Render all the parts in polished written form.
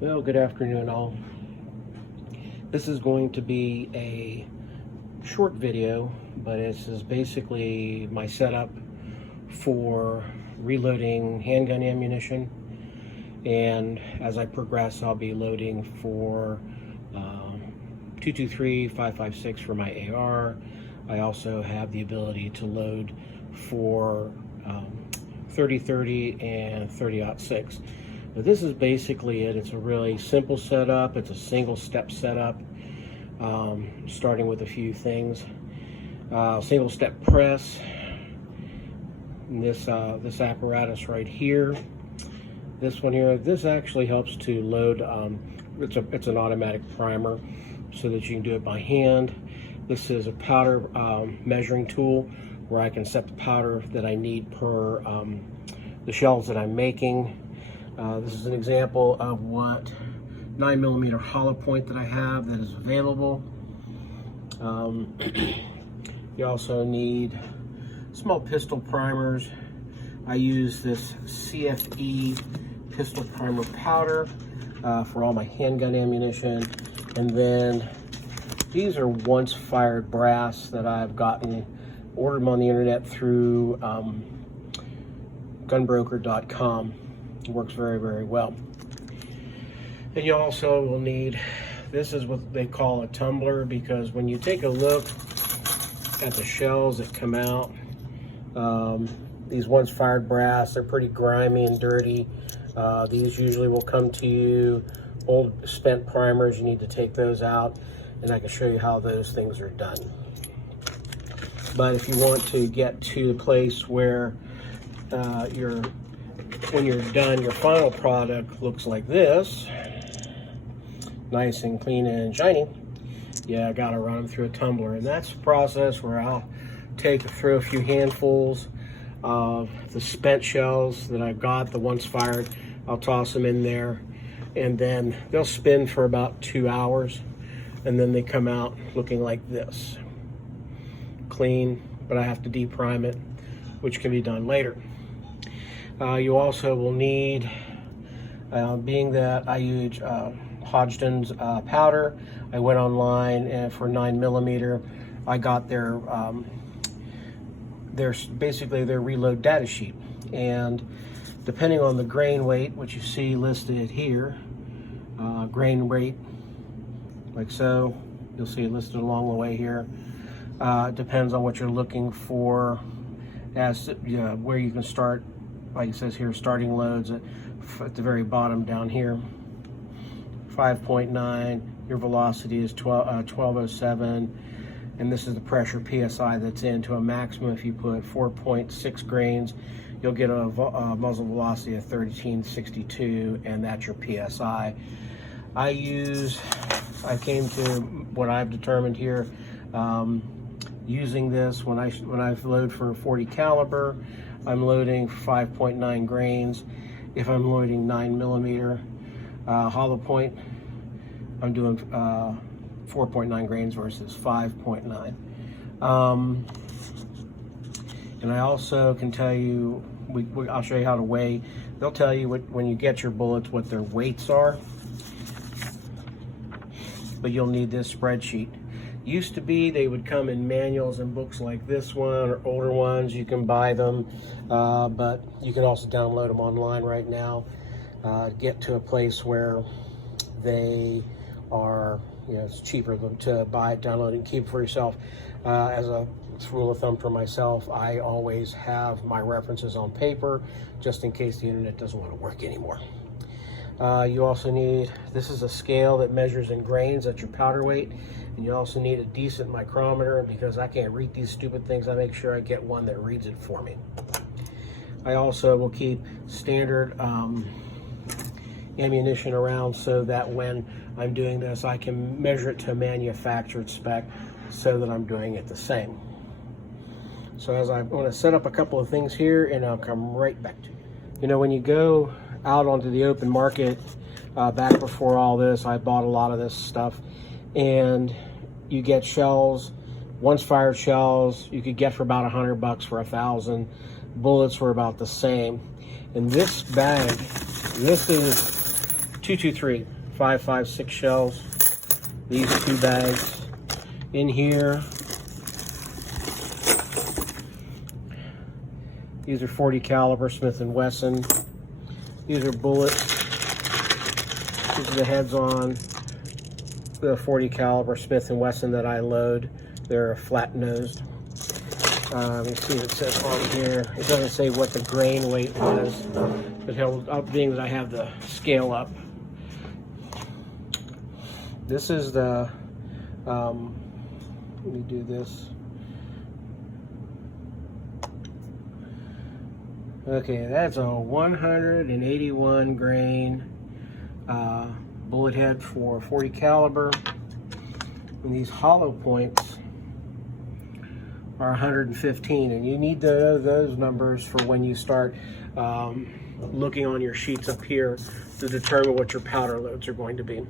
Well, good afternoon all. This is going to be a short video, but this is basically my setup for reloading handgun ammunition. And as I progress, I'll be loading for 223, 5.56 for my AR. I also have the ability to load for 30-30 and 30-06. But this is basically it. It's a really simple setup. It's a single step setup, starting with a few things. Single step press. And this apparatus right here. This one here. This actually helps to load. It's an automatic primer, so that you can do it by hand. This is a powder measuring tool where I can set the powder that I need per the shells that I'm making. This is an example of what 9mm hollow point that I have that is available. You also need small pistol primers. I use this CFE pistol primer powder for all my handgun ammunition. And then these are once fired brass that I've ordered them on the internet through gunbroker.com. Works very, very well. And you also will need, this is what they call a tumbler, because when you take a look at the shells that come out, these once fired brass, they're pretty grimy and dirty. These usually will come to you old spent primers. You need to take those out, and I can show you how those things are done. But if you want to get to the place where when you're done, your final product looks like this, nice and clean and shiny, yeah, I gotta run them through a tumbler. And that's the process where I'll throw a few handfuls of the spent shells that I've got, the once fired. I'll toss them in there, and then they'll spin for about 2 hours, and then they come out looking like this, clean. But I have to deprime it, which can be done later. You also will need, being that I use Hodgdon's powder, I went online, and for 9mm, I got their basically their reload data sheet. And depending on the grain weight, which you see listed here, grain weight, like so, you'll see it listed along the way here. It depends on what you're looking for, as to, where you can start. Like it says here, starting loads at the very bottom down here. 5.9, your velocity is 1207, and this is the pressure PSI that's in. To a maximum, if you put 4.6 grains, you'll get a muzzle velocity of 1362, and that's your PSI. I came to what I've determined here, using this when I load for a 40 caliber, I'm loading 5.9 grains. If I'm loading 9mm hollow point, I'm doing 4.9 grains versus 5.9. And I also can tell you, I'll show you how to weigh. They'll tell you when you get your bullets what their weights are, but you'll need this spreadsheet. Used to be they would come in manuals and books like this one, or older ones. You can buy them, but you can also download them online right now. Get to a place where they are, it's cheaper to buy it, download it, and keep it for yourself. As a rule of thumb for myself, I always have my references on paper, just in case the internet doesn't want to work anymore. You also need, this is a scale that measures in grains, that's your powder weight. And you also need a decent micrometer, because I can't read these stupid things. I make sure I get one that reads it for me. I also will keep standard ammunition around, so that when I'm doing this, I can measure it to a manufactured spec, so that I'm doing it the same. So I'm going to set up a couple of things here, and I'll come right back to you. When you go out onto the open market, back before all this, I bought a lot of this stuff, and you get shells, once fired shells, you could get for about $100 for 1,000. Bullets were about the same. In this bag, this is 223, 5.56 shells. These 2 bags in here. These are 40 caliber Smith & Wesson. These are bullets. These are the heads on the 40 caliber Smith & Wesson that I load. They're flat nosed. Let me see what it says on here. It doesn't say what the grain weight was, but being that I have the scale up. This is the, let me do this. Okay, that's a 181 grain bullet head for 40 caliber. And these hollow points are 115, and you need to know those numbers for when you start looking on your sheets up here to determine what your powder loads are going to be.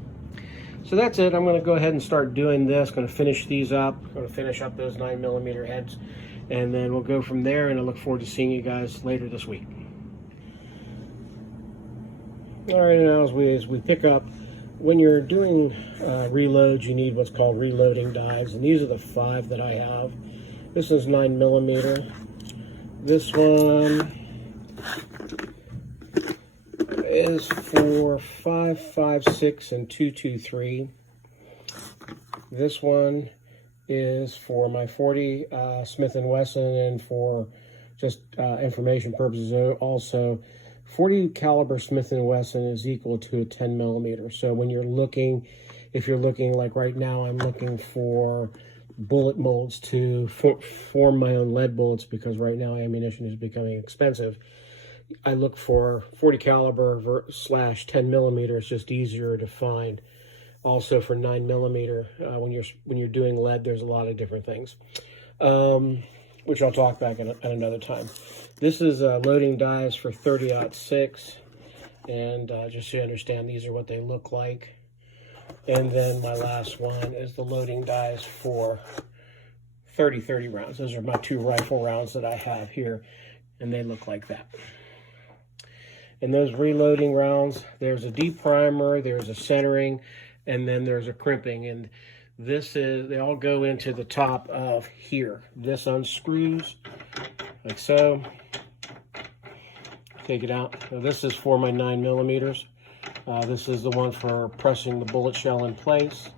So that's it. I'm going to go ahead and start doing this. Going to finish these up. Going to finish up those 9mm heads, and then we'll go from there, and I look forward to seeing you guys later this week. All right, now as we pick up, when you're doing reloads, you need what's called reloading dies, and these are the 5 that I have. This is 9mm. This one is for 5.56 and 223. This one is for my 40 Smith & Wesson, and for just information purposes also, 40 caliber Smith & Wesson is equal to a 10mm. So when you're looking, if you're looking like right now, I'm looking for bullet molds to form my own lead bullets, because right now ammunition is becoming expensive. I look for 40 caliber / 10mm. It's just easier to find. Also for 9mm, when you're doing lead, there's a lot of different things, which I'll talk back at another time. This is loading dies for 30-06, and just so you understand, these are what they look like. And then my last one is the loading dies for 30-30 rounds. Those are my 2 rifle rounds that I have here, and they look like that. And those reloading rounds, there's a deep primer, there's a centering, and then there's a crimping. And this is, they all go into the top of here. This unscrews like so. Take it out. Now this is for my 9mm. This is the one for pressing the bullet shell in place.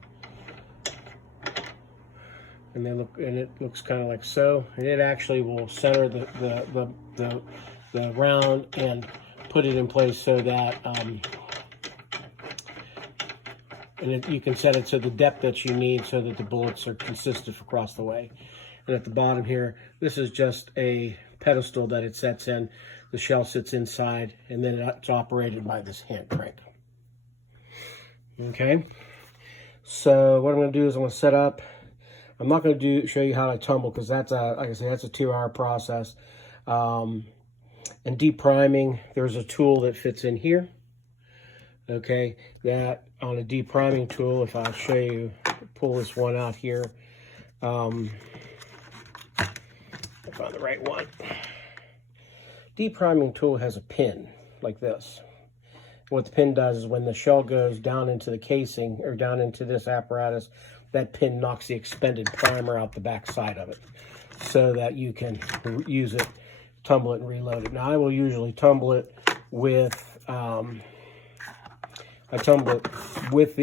And it looks kind of like so. And it actually will center the round and put it in place so that you can set it to the depth that you need so that the bullets are consistent across the way. And at the bottom here, this is just a pedestal that it sets in. The shell sits inside, and then it's operated by this hand crank. Okay, so what I'm going to do is I'm going to set up. I'm not going to show you how I tumble, because that's like I say, that's a 2-hour process. And deep priming, there's a tool that fits in here. Okay, that on a deep priming tool, if I show you, pull this one out here. I found the right one. Deep priming tool has a pin like this. What the pin does is when the shell goes down into the casing or down into this apparatus, that pin knocks the expended primer out the back side of it so that you can use it, tumble it, and reload it. Now I will usually tumble it with the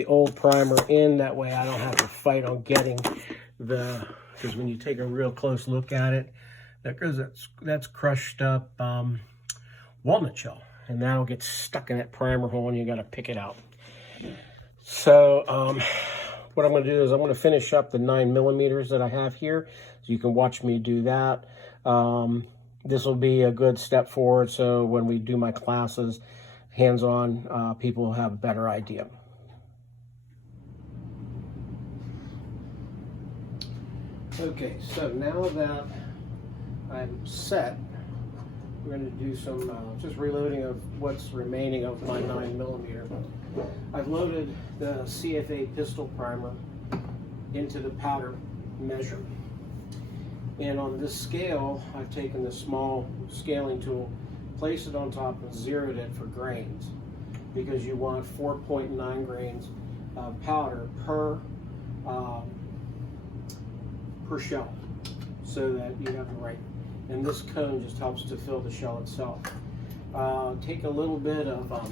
old primer in. That way I don't have to fight on getting because when you take a real close look at it, that's crushed up walnut shell, and that'll get stuck in that primer hole and you got to pick it out. So what I'm going to do is I'm going to finish up the 9mm that I have here, so you can watch me do that. This will be a good step forward, so when we do my classes hands-on, people will have a better idea. Okay, so now that I'm set, we're going to do some just reloading of what's remaining of my 9mm. I've loaded the CFA pistol primer into the powder measure. And on this scale, I've taken the small scaling tool, placed it on top, and zeroed it for grains. because you want 4.9 grains of powder per shell, so that you have the right. And this cone just helps to fill the shell itself. Take a little bit of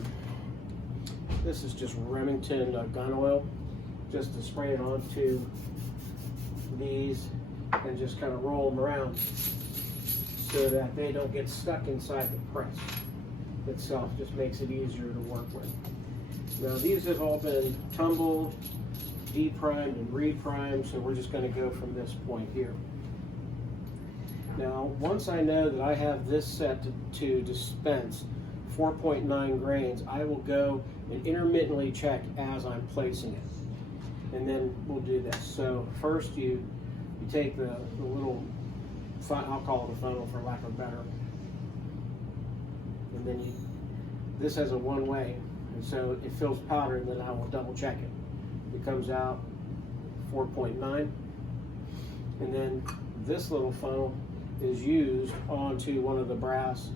this is just Remington gun oil, just to spray it onto these and just kind of roll them around so that they don't get stuck inside the press itself. Just makes it easier to work with. Now these have all been tumbled, de-primed, and re-primed, so we're just going to go from this point here. Now once I know that I have this set to dispense 4.9 grains, I will go and intermittently check as I'm placing it. And then we'll do this. So first you take the little, I'll call it a funnel for lack of better, and then this has a one way, and so it fills powder, and then I will double check it. It comes out 4.9, and then this little funnel is used onto one of the brass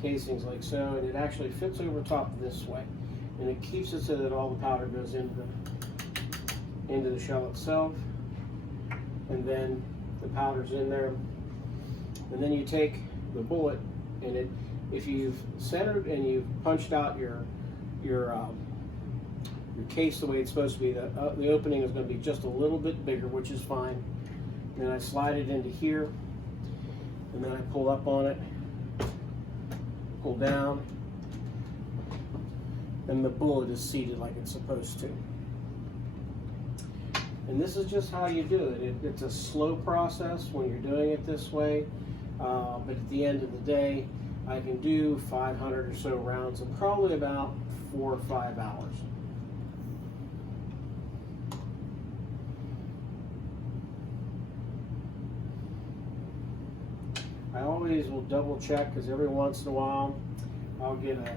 casings like so, and it actually fits over top this way, and it keeps it so that all the powder goes into the shell itself, and then the powder's in there. And then you take the bullet, and if you've centered and you've punched out your case the way it's supposed to be, the opening is going to be just a little bit bigger, which is fine. And then I slide it into here, and then I pull up on it, pull down, and the bullet is seated like it's supposed to. And this is just how you do it. It's a slow process when you're doing it this way, but at the end of the day, I can do 500 or so rounds in probably about 4 or 5 hours. I always will double check, because every once in a while I'll get a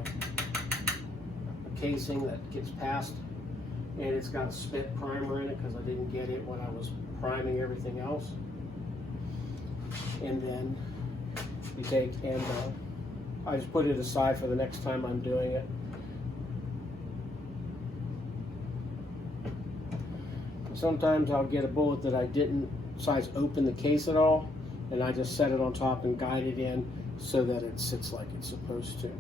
casing that gets passed and it's got a spent primer in it because I didn't get it when I was priming everything else. And then you take and I just put it aside for the next time I'm doing it. Sometimes I'll get a bullet that I didn't size open the case at all, and I just set it on top and guide it in so that it sits like it's supposed to.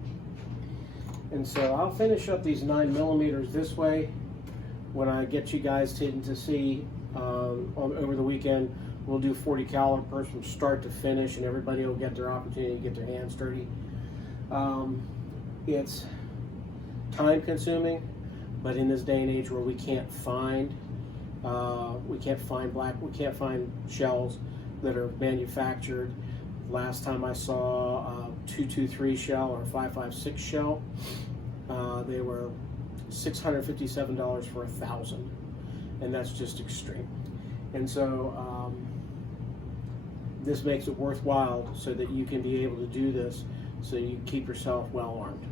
And so I'll finish up these 9mm this way. When I get you guys to see over the weekend, we'll do 40 caliber from start to finish, and everybody will get their opportunity to get their hands dirty. It's time consuming, but in this day and age where we can't find shells that are manufactured. Last time I saw a 223 shell or 556 shell, they were $657 for 1,000, and that's just extreme. And so this makes it worthwhile so that you can be able to do this, so you keep yourself well armed.